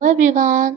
Everyone.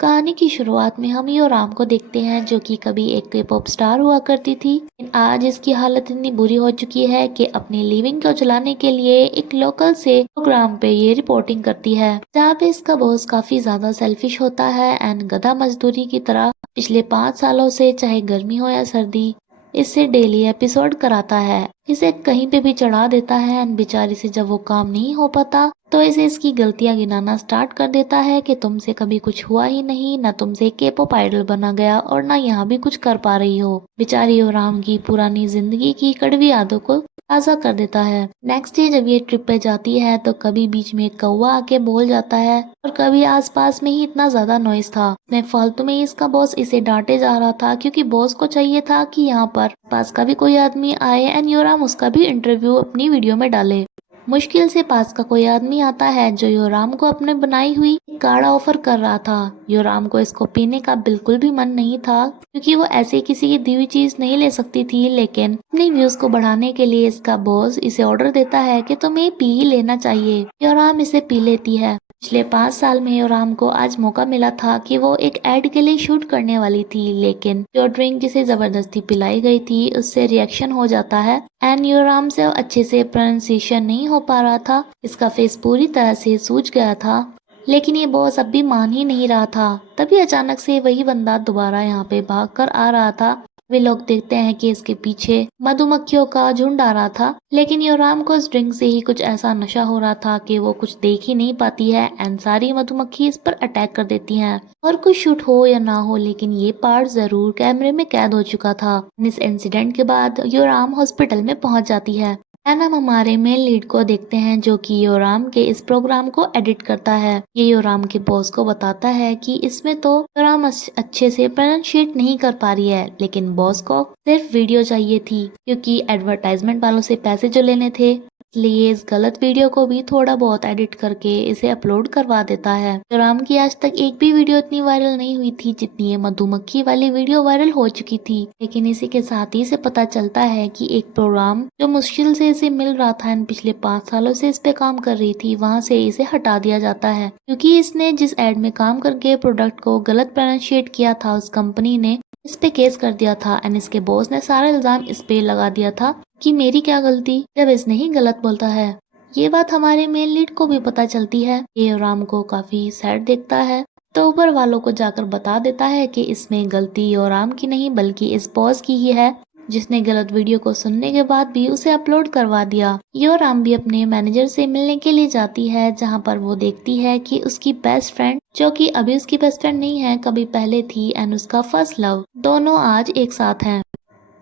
कहानी की शुरुआत में हम योराम को देखते हैं जो कि कभी एक पॉप स्टार हुआ करती थी, लेकिन आज इसकी हालत इतनी बुरी हो चुकी है कि अपनी लिविंग को चलाने के लिए एक लोकल से प्रोग्राम पे ये रिपोर्टिंग करती है, जहाँ पे इसका बॉस काफी ज्यादा सेल्फिश होता है एंड गधा मजदूरी की तरह पिछले 5 सालों से चाहे गर्मी हो या सर्दी इससे डेली एपिसोड कराता है। इसे कहीं पे भी चढ़ा देता है एंड बेचारी से जब वो काम नहीं हो पाता तो इसे इसकी गलतियां गिनाना स्टार्ट कर देता है कि तुमसे कभी कुछ हुआ ही नहीं, ना तुमसे के-पॉप आइडल बना गया और ना यहाँ भी कुछ कर पा रही हो। बेचारी योराम की पुरानी जिंदगी की कड़वी यादों को ताज़ा कर देता है। नेक्स्ट डे जब ये ट्रिप पे जाती है तो कभी बीच में एक कौवा आके बोल जाता है और कभी आसपास में ही इतना ज्यादा नॉइस था। मैं फालतू में ही इसका बॉस इसे डांटे जा रहा था क्योंकि बॉस को चाहिए था कि यहाँ पर पास का भी कोई आदमी आए एंड योराम उसका भी इंटरव्यू अपनी वीडियो में डाले। मुश्किल से पास का कोई आदमी आता है जो योराम को अपने बनाई हुई काढ़ा ऑफर कर रहा था। योराम को इसको पीने का बिल्कुल भी मन नहीं था क्योंकि वो ऐसे किसी की दी हुई चीज नहीं ले सकती थी, लेकिन अपनी व्यूज को बढ़ाने के लिए इसका बॉस इसे ऑर्डर देता है कि तुम्हें पी ही लेना चाहिए। योराम इसे पी लेती है। पिछले 5 साल में योराम को आज मौका मिला था कि वो एक एड के लिए शूट करने वाली थी, लेकिन जो ड्रिंक जिसे जबरदस्ती पिलाई गई थी उससे रिएक्शन हो जाता है एंड योराम से अच्छे से प्रोनाउंसिएशन नहीं हो पा रहा था। इसका फेस पूरी तरह से सूज गया था, लेकिन ये बॉस अब भी मान ही नहीं रहा था। तभी अचानक से वही बंदा दोबारा यहाँ पे भाग कर आ रहा था। वे लोग देखते हैं कि इसके पीछे मधुमक्खियों का झुंड आ रहा था, लेकिन योराम को इस ड्रिंक से ही कुछ ऐसा नशा हो रहा था कि वो कुछ देख ही नहीं पाती है एंड सारी मधुमक्खी इस पर अटैक कर देती हैं। और कुछ शूट हो या ना हो, लेकिन ये पार्ट जरूर कैमरे में कैद हो चुका था। इस इंसिडेंट के बाद योराम हॉस्पिटल में पहुंच जाती है एंड हम हमारे मेन लीड को देखते हैं जो कि योराम के इस प्रोग्राम को एडिट करता है। ये योराम के बॉस को बताता है कि इसमें तो योराम अच्छे से प्रोनाउंशिएट नहीं कर पा रही है, लेकिन बॉस को सिर्फ वीडियो चाहिए थी क्योंकि एडवर्टाइजमेंट वालों से पैसे जो लेने थे, इसलिए इस गलत वीडियो को भी थोड़ा बहुत एडिट करके इसे अपलोड करवा देता है। योराम की आज तक एक भी वीडियो इतनी वायरल नहीं हुई थी जितनी ये मधुमक्खी वाली वीडियो वायरल हो चुकी थी, लेकिन इसी के साथ ही से पता चलता है कि एक प्रोग्राम जो मुश्किल से इसे मिल रहा था एंड पिछले 5 सालों से इस पे काम कर रही थी, वहाँ से इसे हटा दिया जाता है क्योंकि इसने जिस एड में काम करके प्रोडक्ट को गलत प्रोनाउंशिएट किया था उस कंपनी ने इस पे केस कर दिया था एंड इसके बॉस ने सारा इल्जाम इस पे लगा दिया था कि मेरी क्या गलती जब इसने ही गलत बोलता है। ये बात हमारे मेन लीड को भी पता चलती है। ये योराम को काफी सैड देखता है तो ऊपर वालों को जाकर बता देता है कि इसमें गलती योराम की नहीं बल्कि इस बॉस की ही है, जिसने गलत वीडियो को सुनने के बाद भी उसे अपलोड करवा दिया। योराम भी अपने मैनेजर से मिलने के लिए जाती है, जहां पर वो देखती है कि उसकी बेस्ट फ्रेंड, जो कि अभी उसकी बेस्ट फ्रेंड नहीं है, कभी पहले थी एंड उसका फर्स्ट लव, दोनों आज एक साथ हैं,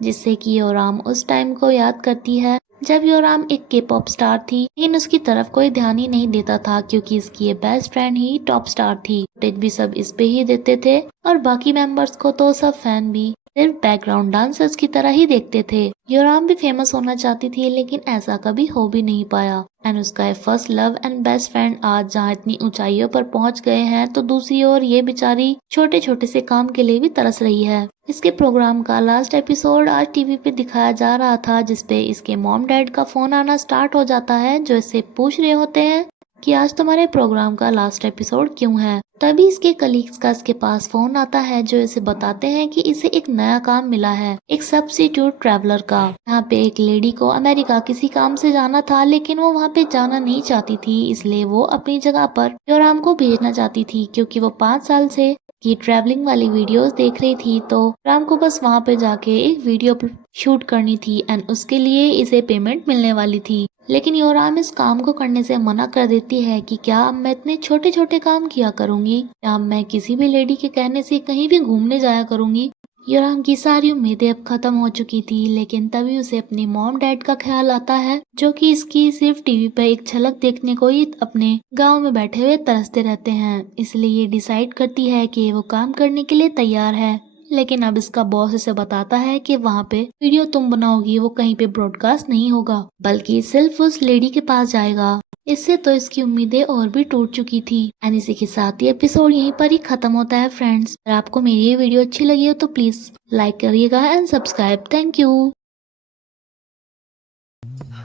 जिससे कि योराम उस टाइम को याद करती है जब योराम एक के पॉप स्टार थी, लेकिन उसकी तरफ कोई ध्यान ही नहीं देता था क्योंकि इसकी ये बेस्ट फ्रेंड ही टॉप स्टार थी। फुटेज भी सब इस पे ही देते थे और बाकी मेंबर्स को तो सब फैन भी सिर्फ बैकग्राउंड डांसर्स की तरह ही देखते थे। योराम भी फेमस होना चाहती थी, लेकिन ऐसा कभी हो भी नहीं पाया एंड उसका first love and best friend आज जहाँ इतनी ऊंचाइयों पर पहुंच गए हैं, तो दूसरी ओर ये बेचारी छोटे छोटे से काम के लिए भी तरस रही है। इसके प्रोग्राम का लास्ट एपिसोड आज टीवी पे दिखाया जा रहा था, जिसपे इसके मॉम डैड का फोन आना स्टार्ट हो जाता है जो इससे पूछ रहे होते हैं कि आज तुम्हारे प्रोग्राम का लास्ट एपिसोड क्यों है। तभी इसके कलीग्स का इसके पास फोन आता है जो इसे बताते हैं कि इसे एक नया काम मिला है, एक सब्स्टिट्यूट ट्रैवलर का। यहाँ पे एक लेडी को अमेरिका किसी काम से जाना था, लेकिन वो वहाँ पे जाना नहीं चाहती थी, इसलिए वो अपनी जगह पर योराम को भेजना चाहती थी क्योंकि वो 5 साल से की ट्रैवलिंग वाली वीडियोस देख रही थी, तो राम को बस वहाँ पे जाके एक वीडियो शूट करनी थी एंड उसके लिए इसे पेमेंट मिलने वाली थी। लेकिन योराम इस काम को करने से मना कर देती है कि क्या अब मैं इतने छोटे छोटे काम किया करूंगी, क्या अब मैं किसी भी लेडी के कहने से कहीं भी घूमने जाया करूंगी। योराम की सारी उम्मीदें अब खत्म हो चुकी थी, लेकिन तभी उसे अपने मॉम डैड का ख्याल आता है जो कि इसकी सिर्फ टीवी पर एक झलक देखने को ही अपने गांव में बैठे हुए तरसते रहते हैं। इसलिए ये डिसाइड करती है कि वो काम करने के लिए तैयार है, लेकिन अब इसका बॉस इसे बताता है कि वहाँ पे वीडियो तुम बनाओगी वो कहीं पे ब्रॉडकास्ट नहीं होगा, बल्कि सिर्फ उस लेडी के पास जाएगा। इससे तो इसकी उम्मीदें और भी टूट चुकी थी एंड इसी के साथ ये एपिसोड यहीं पर ही खत्म होता है। फ्रेंड्स, अगर आपको मेरी ये वीडियो अच्छी लगी हो तो प्लीज लाइक करिएगा एंड सब्सक्राइब। Thank you.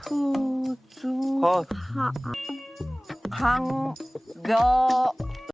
후, 주, 하, 강, 며,